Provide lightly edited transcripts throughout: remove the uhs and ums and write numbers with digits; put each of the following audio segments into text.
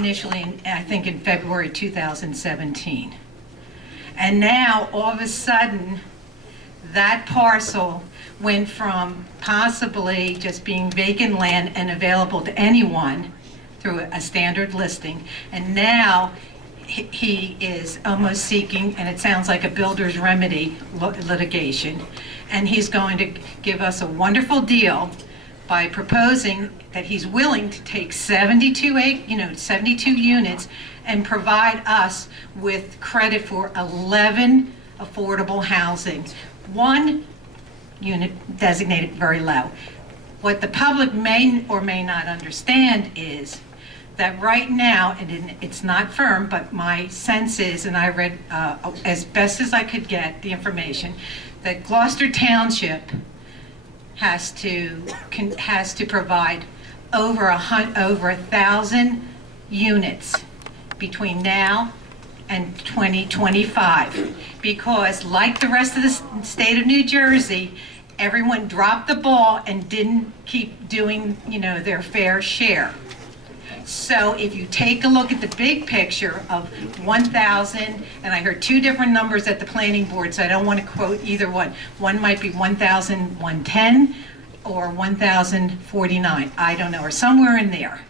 initially, I think in February 2017. And now, all of a sudden, that parcel went from possibly just being vacant land and available to anyone through a standard listing, and now he is almost seeking, and it sounds like a builder's remedy litigation, and he's going to give us a wonderful deal by proposing that he's willing to take 72 units and provide us with credit for 11 affordable housing. One unit designated very low. What the public may or may not understand is that right now, and it's not firm, but my sense is, and I read as best as I could get the information, that Gloucester Township has to provide over 1,000 units between now and 2025, because like the rest of the state of New Jersey, everyone dropped the ball and didn't keep doing, their fair share. So if you take a look at the big picture of 1,000, and I heard two different numbers at the planning board, so I don't want to quote either one. One might be 1,110 or 1,049, I don't know, or somewhere in there.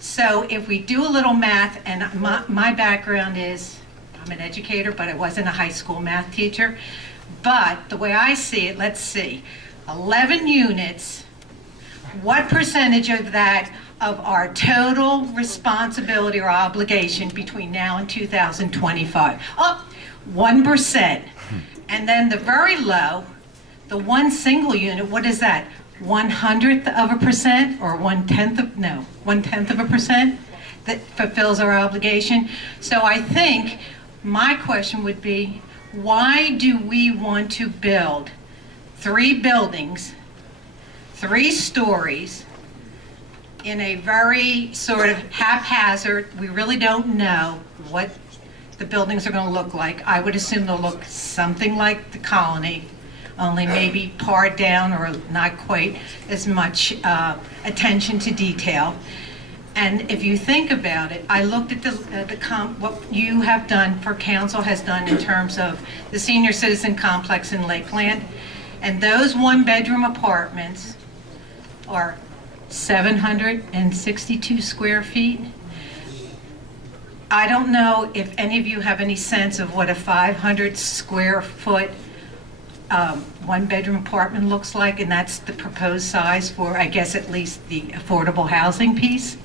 So if we do a little math, and my background is, I'm an educator, but I wasn't a high school math teacher. But the way I see it, let's see, 11 units, what percentage of that of our total responsibility or obligation between now and 2025? Oh, 1%. And then the very low, the one single unit, what is that? 1/100th of a percent, or 1/10 of a percent that fulfills our obligation. So I think my question would be, why do we want to build 3 buildings, 3 stories, in a very sort of haphazard, we really don't know what the buildings are going to look like. I would assume they'll look something like the Colony, only maybe pared down or not quite as much attention to detail. And if you think about it, I looked at what you have done, for council has done in terms of the senior citizen complex in Lakeland, and those 1-bedroom apartments are 762 square feet. I don't know if any of you have any sense of what a 500 square foot 1-bedroom apartment looks like, and that's the proposed size for, I guess, at least the affordable housing piece.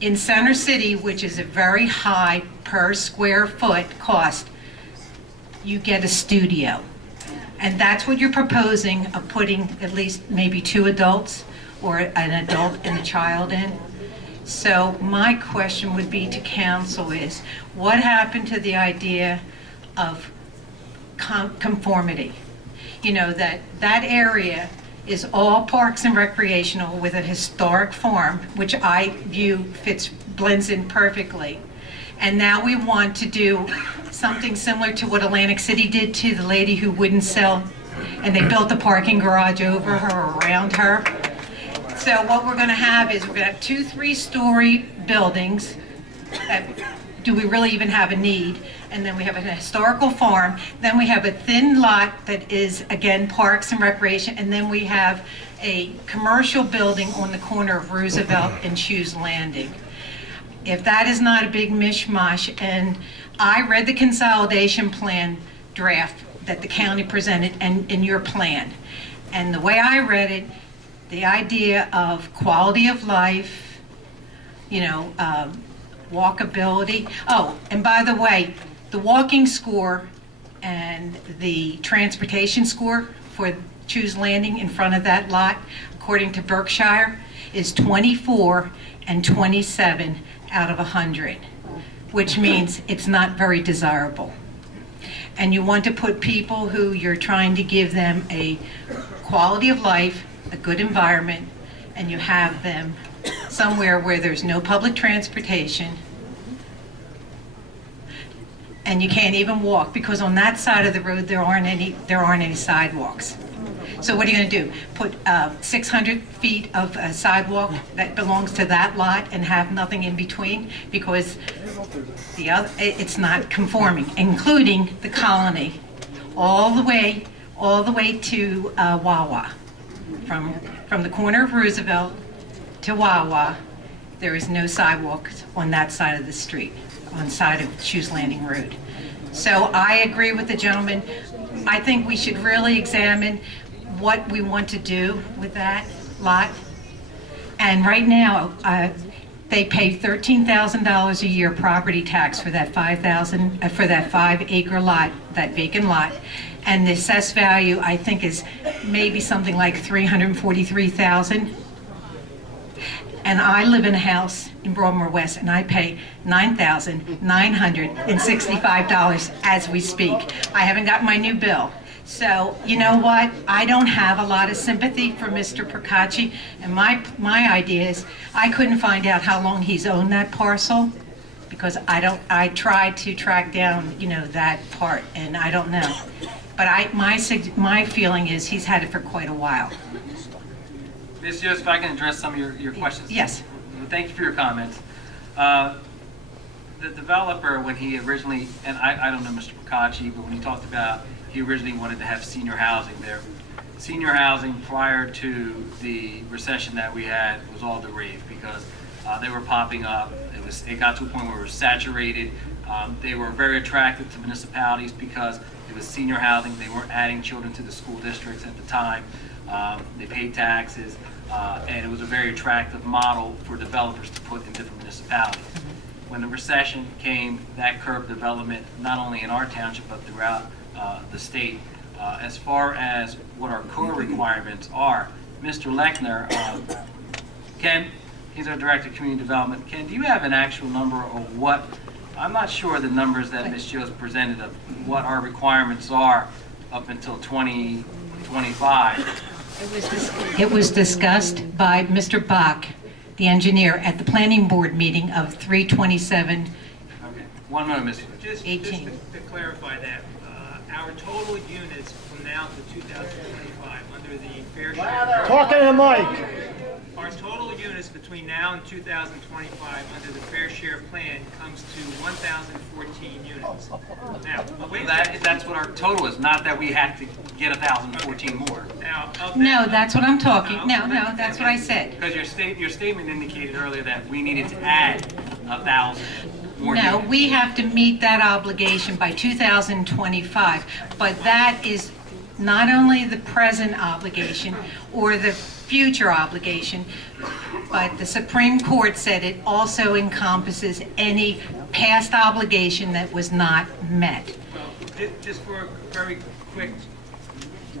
In Center City, which is a very high per square foot cost, you get a studio. And that's what you're proposing, of putting at least maybe 2 adults or an adult and a child in. So my question would be to council is, what happened to the idea of conformity? That area is all parks and recreational with a historic farm, which I view blends in perfectly. And now we want to do something similar to what Atlantic City did to the lady who wouldn't sell, and they built a parking garage over her or around her. So what we're going to have is we're going to have 2 3-story buildings that do we really even have a need? And then we have an historical farm. Then we have a thin lot that is, again, parks and recreation. And then we have a commercial building on the corner of Roosevelt and Shoes Landing. If that is not a big mishmash, and I read the consolidation plan draft that the county presented and in your plan. And the way I read it, the idea of quality of life, walkability. Oh, and by the way, the walking score and the transportation score for Shoes Landing in front of that lot, according to Berkshire, is 24 and 27 out of 100, which means it's not very desirable. And you want to put people who you're trying to give them a quality of life, a good environment, and you have them somewhere where there's no public transportation, and you can't even walk, because on that side of the road there aren't any sidewalks. So what are you going to do? Put 600 feet of sidewalk that belongs to that lot and have nothing in between? Because the other, it's not conforming, including the Colony, all the way to Wawa. From the corner of Roosevelt to Wawa, there is no sidewalks on that side of the street, on side of Shoes Landing Road. So I agree with the gentleman. I think we should really examine what we want to do with that lot. And right now, they pay $13,000 a year property tax for that 5-acre lot, that vacant lot. And the assessed value, I think, is maybe something like $343,000. And I live in a house in Broadmoor West, and I pay $9,965 as we speak. I haven't got my new bill. So, you know what? I don't have a lot of sympathy for Mr. Procacci, and my idea is I couldn't find out how long he's owned that parcel, because I tried to track down, that part, and I don't know. But my feeling is he's had it for quite a while. Ms. Yost, if I can address some of your questions. Yes. Thank you for your comments. The developer, when he originally, and I don't know Mr. Procacci, but when he talked about he originally wanted to have senior housing there. Senior housing prior to the recession that we had was all the rage because they were popping up. It got to a point where it was saturated. They were very attractive to municipalities because it was senior housing. They weren't adding children to the school districts at the time. They paid taxes, and it was a very attractive model for developers to put in different municipalities. When the recession came, that curbed development not only in our township but throughout the state. As far as what our core requirements are, Mr. Lechner, Ken, he's our Director of Community Development. Ken, do you have an actual number of what, I'm not sure the numbers that Ms. Jost presented of what our requirements are up until 2025. It was discussed by Mr. Bach, the engineer, at the planning board meeting of 3/27/18. Okay, 1 moment, Ms. Just to clarify that, our total units from now to 2025 under the fair share. Talking to the mic. Our total units between now and 2025 under the fair share plan comes to 1,014 units. Now, wait, That's what our total is, not that we have to get 1,014 more. now, No, that's what I'm talking, no, that's what I said. Because your statement indicated earlier that we needed to add 1,000 more No, units. we have to meet that obligation by 2025, but that is not only the present obligation or the future obligation, but the Supreme Court said it also encompasses any past obligation that was not met. Well, just for a very quick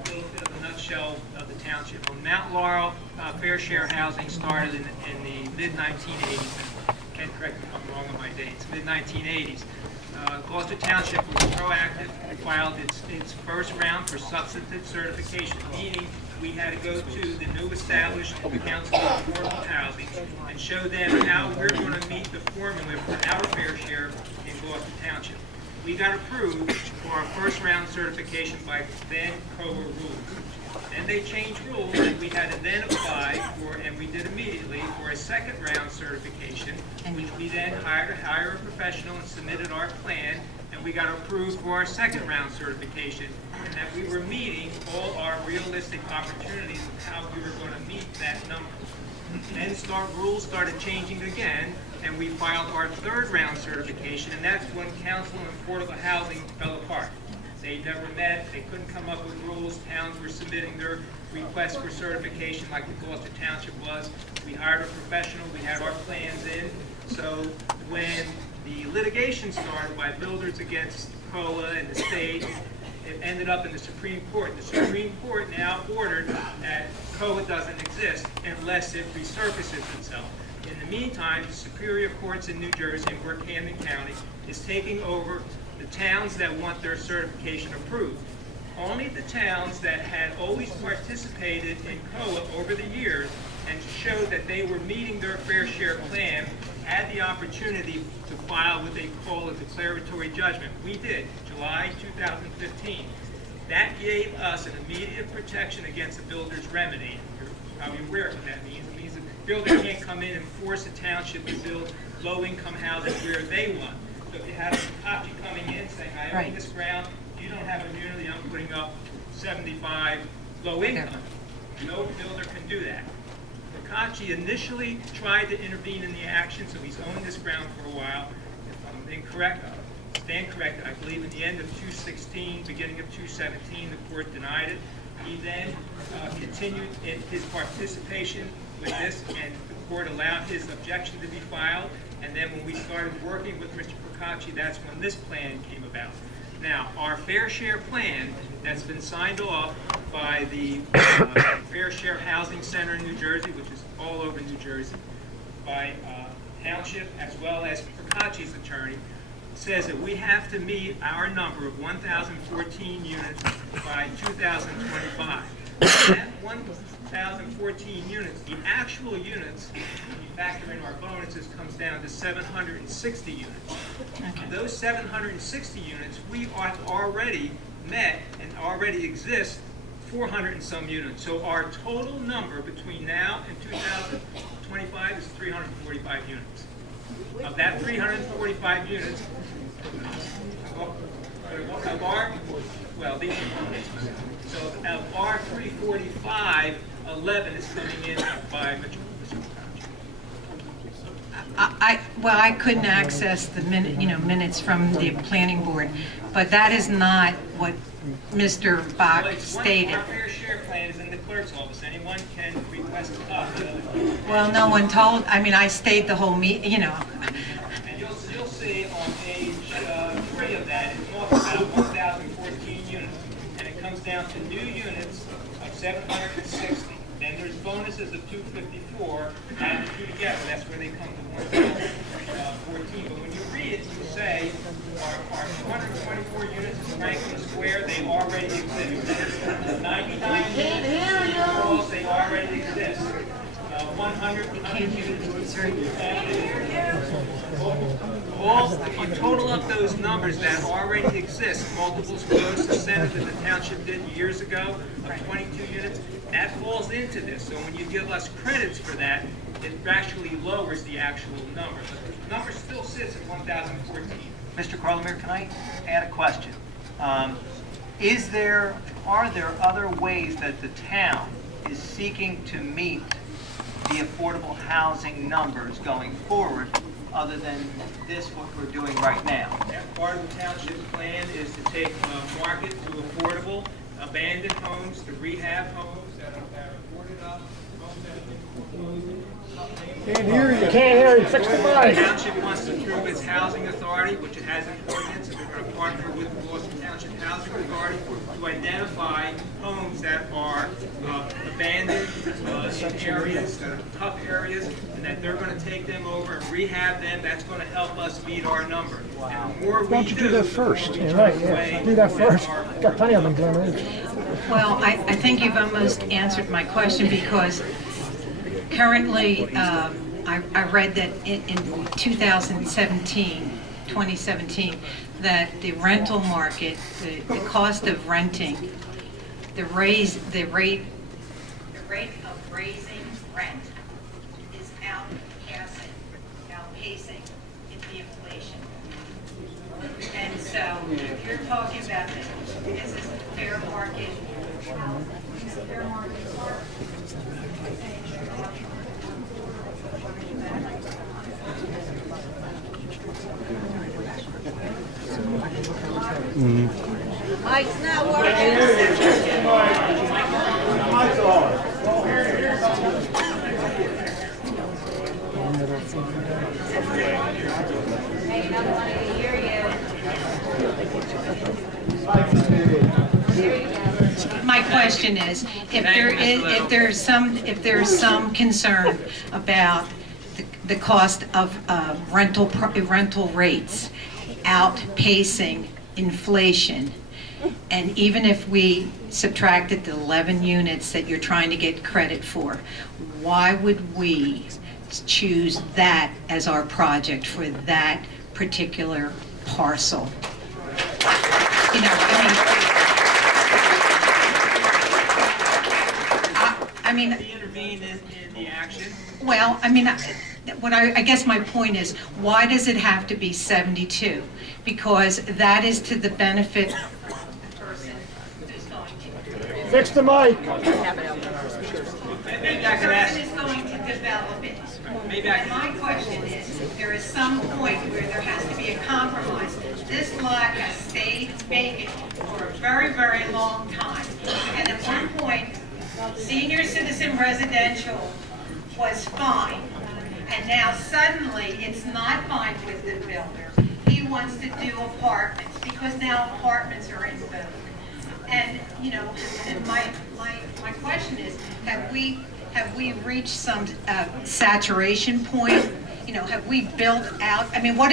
little bit of a nutshell of the township. When Mount Laurel fair share housing started in the mid-1980s, Ken, correct me if I'm wrong on my dates, mid-1980s, Gloucester Township was proactive, filed its first round for substantive certification, meaning we had to go to the new established Council of Affordable Housing and show them how we're going to meet the formula for our fair share in Gloucester Township. We got approved for our first round certification by then COA rules. Then they changed rules and we had to then apply for, and we did immediately, for a second round certification, which we then hired a professional and submitted our plan, and we got approved for our second round certification, and that we were meeting all our realistic opportunities of how we were going to meet that number. Then rules started changing again, and we filed our third round certification, and that's when Council on Affordable Housing fell apart. They never met, they couldn't come up with rules, towns were submitting their requests for certification like the Gloucester Township was. We hired a professional, we had our plans in, so when the litigation started by builders against COA and the state, it ended up in the Supreme Court. The Supreme Court now ordered that COA doesn't exist unless it resurfaces itself. In the meantime, the Superior Courts in New Jersey and Worthington County is taking over the towns that want their certification approved. Only the towns that had always participated in COA over the years and showed that they were meeting their fair share plan had the opportunity to file what they call a declaratory judgment. We did, July 2015. That gave us an immediate protection against a builder's remedy. You're probably aware of what that means. It means the builder can't come in and force the township to build low-income housing where they want. So if you have a Hitachi coming in saying, I own this ground, you don't have immunity, I'm putting up 75 low-income. No builder can do that. Hitachi initially tried to intervene in the action, so he's owned this ground for a while. If I'm incorrect, stand corrected, I believe in the end of 2016, beginning of 2017, the court denied it. He then continued in his participation with this, and the court allowed his objection to be filed. And then when we started working with Mr. Procacci, that's when this plan came about. Now, our fair share plan that's been signed off by the Fair Share Housing Center in New Jersey, which is all over New Jersey, by Township as well as Procacci's attorney, says that we have to meet our number of 1,014 units by 2025. That 1,014 units, the actual units, when you factor in our bonuses, comes down to 760 units. Okay. Those 760 units, we have already met and already exist 400 and some units. So our total number between now and 2025 is 345 units. Of that 345 units, of our, well, these are units. So of our 345, 11 is coming in by Mr. Well, I couldn't access the minutes from the planning board, but that is not what Mr. Bach stated. Our fair share plan is in the clerk's office. Anyone can request a copy of it. Well, no one told, I mean, I stayed the whole meeting, And you'll see on page 3 of that, it talks about 1,014 units. And it comes down to new units of 760. Then there's bonuses of 254, add the two together, that's where they come to 1,014. But when you read it, you say our 224 units in Franklin Square, they already exist. 99 units, they already exist. 100 units. If you total up those numbers that already exist, multiple sclerosis centers that the township did years ago of 22 units, that falls into this. So when you give us credits for that, it actually lowers the actual number. But the number still sits at 1,014. Mr. Carlemere, can I add a question? Are there other ways that the town is seeking to meet the affordable housing numbers going forward other than this, what we're doing right now? That part of the township's plan is to take market to affordable, abandoned homes to rehab homes that are boarded up, homes that have been foreclosed. Can't hear you. Fix the The mic. township wants to through its housing authority, which it has an ordinance, and we're going to partner with the Boston Township Housing Authority to identify homes that are abandoned in areas that are tough areas, and that they're going to take them over and rehab them. That's going to help us meet our number. And the more Why don't you do that first? Yeah, right, yeah. Do that first. Got plenty of them, Glenn. Well, I think you've almost answered my question because currently, I read that in 2017, that the rental market, the cost of renting, the rate of raising rent is outpacing the inflation. And so if you're talking about this is a fair market, Mike's not working. Hey, another one to hear you. my question is, if there's some concern about the cost of rental rates outpacing inflation, and even if we subtracted the 11 units that you're trying to get credit for, why would we choose that as our project for that particular parcel? You know, I I mean, He intervened in the action. well, I mean, I guess my point is, why does it have to be 72? Because that is to the benefit of the person who's going to. Fix the mic. Maybe I The can ask, person is going to develop it. maybe I And can, my question is, there is some point where there has to be a compromise. This lot has stayed vacant for a very, very long time. And at one point, senior citizen residential was fine. And now suddenly, it's not fine with the builder. He wants to do apartments, because now apartments are in vogue. And, you know, and my question is, have we reached some saturation point? You know, have we built out, I mean, what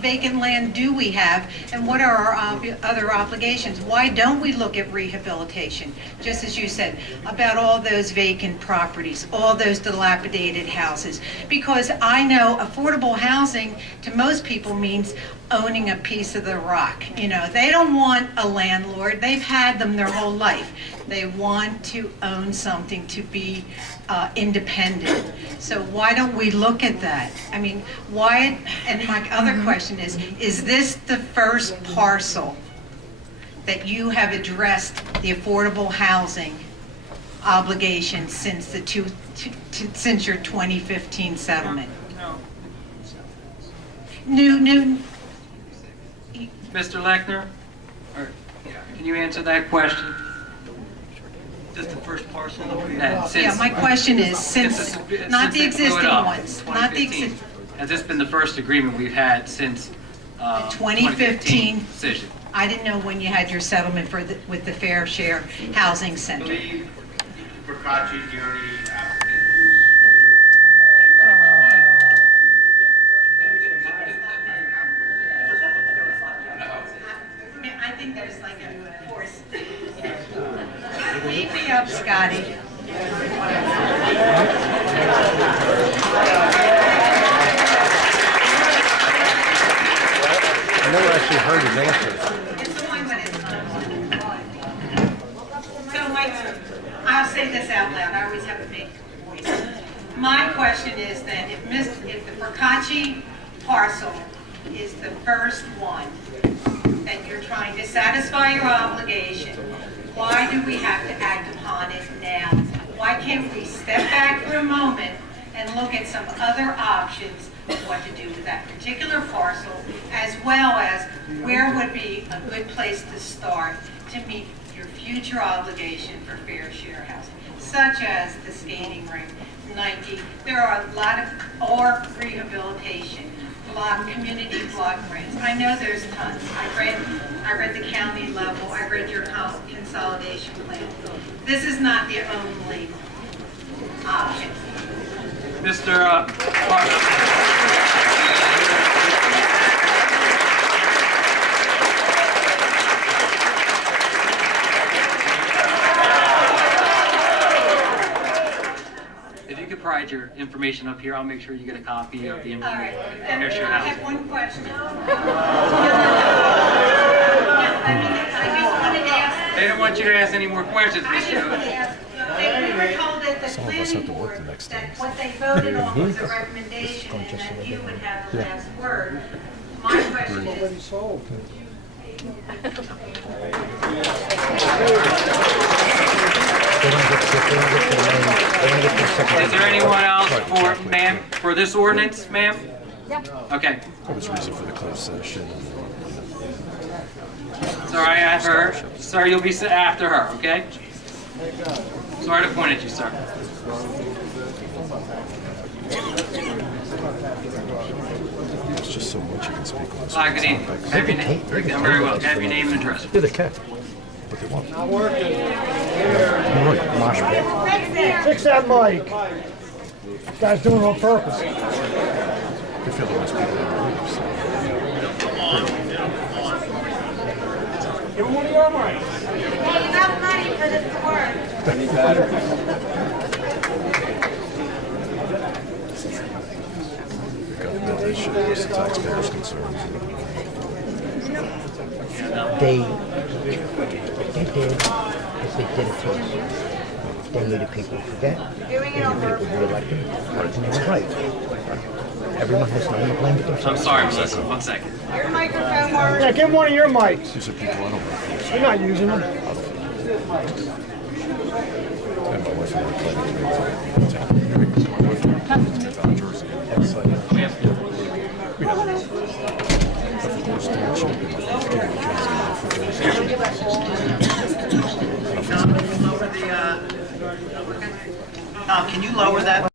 vacant land do we have, and what are our other obligations? Why don't we look at rehabilitation? Just as you said, about all those vacant properties, all those dilapidated houses. Because I know affordable housing to most people means owning a piece of the rock. You know, they don't want a landlord. They've had them their whole life. They want to own something, to be independent. So why don't we look at that? I mean, why, and my other question is this the first parcel that you have addressed the affordable housing obligation since since your 2015 settlement? no. New, Mr. Lechner, can you answer that question? Just the first parcel And since- yeah, my question is, since, not the since they blew it existing up in ones, not the 2015, existing, has this been the first agreement we've had since 2015 decision? I didn't know when you had your settlement with the Fair Share Housing I Center. believe Procacci's the only I think there's like a force. Leave me up, Scotty. I never actually heard his answer. It's the one, but it's so I'll say this out loud. I always have a big voice. My question is that if the Procacci parcel is the first one that you're trying to satisfy your obligation, why do we have to act upon it now? Why can't we step back for a moment and look at some other options of what to do with that particular parcel, as well as where would be a good place to start to meet your future obligation for fair share housing, such as the skating rink, Nike. There are a lot of, or rehabilitation, community block grants. I know there's tons. I read the county level. I read your consolidation plan. This is not the only option. Mr. If you could provide your information up here, I'll make sure you get a copy of the All right. information. And Fair Share I Housing. have one question. I just wanted to ask. They don't want you to ask any more questions, I Ms. just want Jones. to ask, we were told that the Some of us planning have to work board, the next that days. what they voted on was a recommendation and that you would have the last word. My question is, Sold. Is there anyone else for, ma'am, for this ordinance, ma'am? Yeah. Okay. That was reason for the closed session. Sorry, I have her. Sir, you'll be after her, okay? Sorry to point at you, sir. It's just so much you can speak on this. Good evening. Have your name. Very well. Have your name and address. Yeah, they can. But they won't. Not working. You're right, mosh pit. Fix that mic. This guy's doing it on purpose. They feel there must be people in the room, so. Give him one of your mics. Hey, enough money for this to work. The government, they should address the taxpayers' concerns. They did, because they did it to us. They needed people to forget. They needed people re-elected. And they were right. Everyone has no one to blame but themselves. I'm sorry, Melissa, 1 second. Your microphone works. Yeah, give him one of your mics. These are people I don't like. You're not using them. And my wife and I played it together. My wife and I played it Jersey. We had Tom, can you lower that?